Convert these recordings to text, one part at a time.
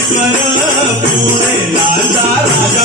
महाड पुरे लालदा राजा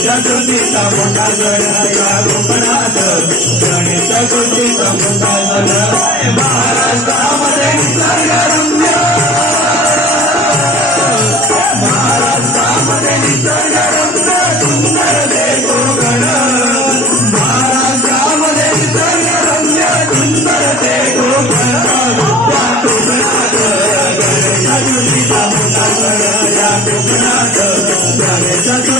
चतुर्थीचा मोठा गण या कोकणात गणेश चतुर्थीचा मोठा गण महाराष्ट्रामध्ये त्या कोकणात गणेश